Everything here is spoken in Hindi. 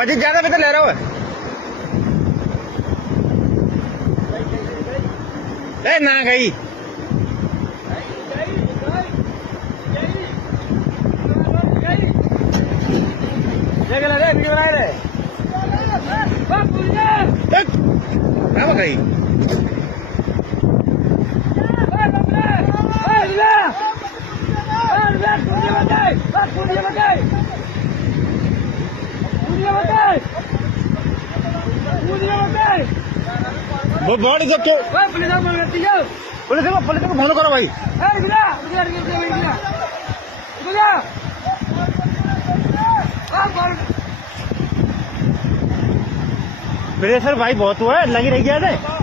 પછી ज्यादा पे तो ले रहा हूँ ना गई गई वो बॉडी जब तो पुलिस को फोन करो भाई प्रेशर भाई बहुत हुआ है लगी रही है